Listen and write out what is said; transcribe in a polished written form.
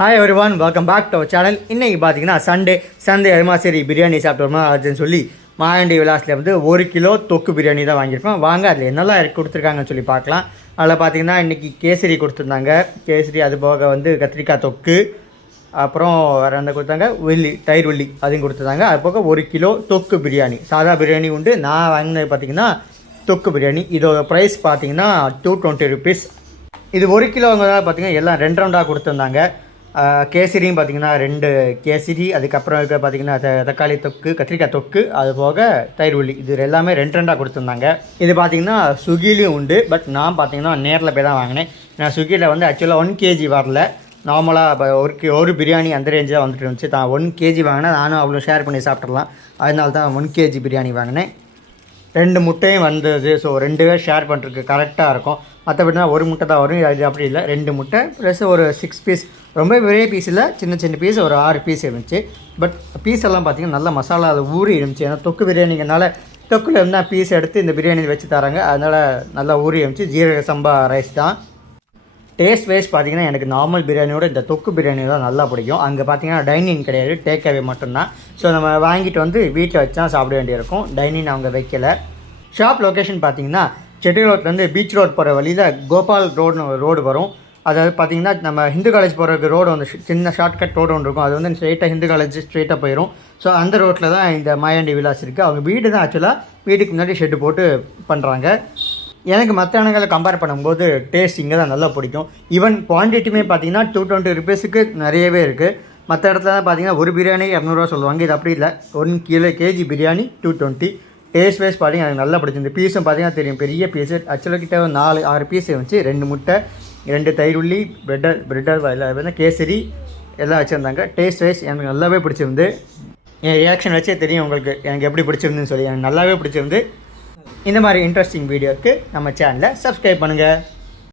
Hi everyone, welcome back to our channel. இன்றைக்கி பார்த்தீங்கன்னா Sunday அதுமா சரி பிரியாணி சாப்பிட்டு வருமா அப்படின்னு சொல்லி மாயாண்டி விலாஸில் வந்து 1 கிலோ தொக்கு பிரியாணி தான் வாங்கியிருக்கோம். வாங்க அதில் என்னெல்லாம் கொடுத்துருக்காங்கன்னு சொல்லி பார்க்கலாம். அதில் பார்த்தீங்கன்னா இன்றைக்கி கேசரி கொடுத்துருந்தாங்க. கேசரி அது போக வந்து கத்திரிக்காய் தொக்கு, அப்புறம் வேறு என்ன கொடுத்தாங்க, தயிர் உள்ளி அதையும் கொடுத்துருந்தாங்க. அது போக 1 கிலோ தொக்கு பிரியாணி, சாதா பிரியாணி உண்டு. நான் வாங்கினது பார்த்தீங்கன்னா தொக்கு பிரியாணி. இதோட ப்ரைஸ் பார்த்தீங்கன்னா 220 rupees. இது 1 கிலோங்கிறதால பார்த்தீங்கன்னா எல்லாம் 2 ரவுண்டாக கொடுத்துருந்தாங்க. கேசரியும் பார்த்திங்கன்னா 2 கேசரி, அதுக்கப்புறம் இருக்க பார்த்திங்கன்னா தக்காளி தொக்கு, கத்திரிக்காய் தொக்கு, அது போக தயிர் உள்ளி, இது எல்லாமே 2 ரெண்டாக கொடுத்துருந்தாங்க. இது பார்த்திங்கன்னா ஸ்விக்கிலையும் உண்டு. பட் நான் பார்த்திங்கன்னா நேரில் போய் தான் வாங்கினேன். நான் ஸ்விக்கியில் வந்து ஆக்சுவலாக 1 kg வரல. நார்மலாக ஒரு பிரியாணி அந்த ரேஞ்சு தான் வந்துட்டு இருந்துச்சு. தான் 1 kg வாங்கினேன். நானும் அவ்வளோ ஷேர் பண்ணி சாப்பிட்றலாம், அதனால தான் 1 kg பிரியாணி வாங்கினேன். 2 முட்டையும் வந்தது. ஸோ 2 பேர் ஷேர் பண்ணுறதுக்கு கரெக்டாக இருக்கும். மற்றபடினா 1 முட்டை தான் வரும். அது அப்படி இல்லை, 2 முட்டை ப்ளஸ் ஒரு 6 பீஸ். ரொம்ப பெரிய பீஸ் இல்லை, சின்ன பீஸ் ஒரு 6 பீஸ் இருந்துச்சு. பட் பீஸ் எல்லாம் பார்த்திங்கன்னா நல்ல மசாலா அது ஊறி இருந்துச்சு. ஏன்னா தொக்கு பிரியாணிங்கனால தொக்கில் இருந்தால் பீஸ் எடுத்து இந்த பிரியாணி வச்சு தராங்க, அதனால் நல்லா ஊறி இருந்துச்சு. ஜீரக சம்பா ரைஸ் தான். டேஸ்ட் வைஸ் பார்த்திங்கன்னா எனக்கு நார்மல் பிரியாணியோட இந்த தொக்கு பிரியாணி தான் நல்லா பிடிக்கும். அங்கே பார்த்திங்கன்னா டைனிங் கிடையாது, டேக் அவே மட்டும்தான். ஸோ நம்ம வாங்கிட்டு வந்து வீட்டில் வச்சு தான் சாப்பிட வேண்டியிருக்கும். டைனிங் அவங்க வைக்கலை. ஷாப் லொக்கேஷன் பார்த்திங்கன்னா செட்டி ரோட்லேருந்து பீச் ரோட் போகிற வழியில் கோபால் ரோடு வரும். அதாவது பார்த்திங்கன்னா நம்ம ஹிந்து காலேஜ் போகிறதுக்கு ரோடு வந்து சின்ன ஷார்ட்கட் ரோடு ஒன்று இருக்கும். அது வந்து ஸ்ட்ரெயிட்டாக ஹிந்து காலேஜ் ஸ்ட்ரெயிட்டாக போயிடும். ஸோ அந்த ரோட்டில் தான் இந்த மாயாண்டி விலாஸ் இருக்குது. அவங்க வீடு தான் ஆக்சுவலாக வீட்டுக்கு முன்னாடி ஷெட்டு போட்டு பண்ணுறாங்க. எனக்கு மற்ற இடங்களை கம்பேர் பண்ணும்போது டேஸ்ட் இங்கே தான் நல்லா பிடிக்கும். ஈவன் குவான்டிட்டியுமே பார்த்திங்கன்னா 220 rupeesக்கு நிறையவே இருக்குது. மற்ற இடத்துல தான் பார்த்திங்கன்னா ஒரு பிரியாணி 200 சொல்லுவாங்க. இது அப்படி இல்லை, 1 kg பிரியாணி 220. டேஸ்ட் வைஸ் பார்த்திங்கன்னா எனக்கு நல்லா பிடிச்சிருந்து. பீஸும் பார்த்திங்கன்னா தெரியும், பெரிய பீஸு. ஆக்சுவலாக கிட்ட 4-6 பீஸ் இருந்துச்சு. 2 முட்டை, 2 தயிர் உள்ளி, பிரெட்டர் எல்லாம் கேசரி எல்லாம் வச்சுருந்தாங்க. டேஸ்ட் வைஸ் எனக்கு நல்லாவே பிடிச்சிருந்து. என் ரியாக்ஷன் வச்சே தெரியும் உங்களுக்கு எனக்கு எப்படி பிடிச்சிருந்துன்னு சொல்லி. எனக்கு நல்லாவே பிடிச்சிருந்து. இந்த மாதிரி இன்ட்ரெஸ்டிங் வீடியோவுக்கு நம்ம சேனலை சப்ஸ்கிரைப் பண்ணுங்கள்.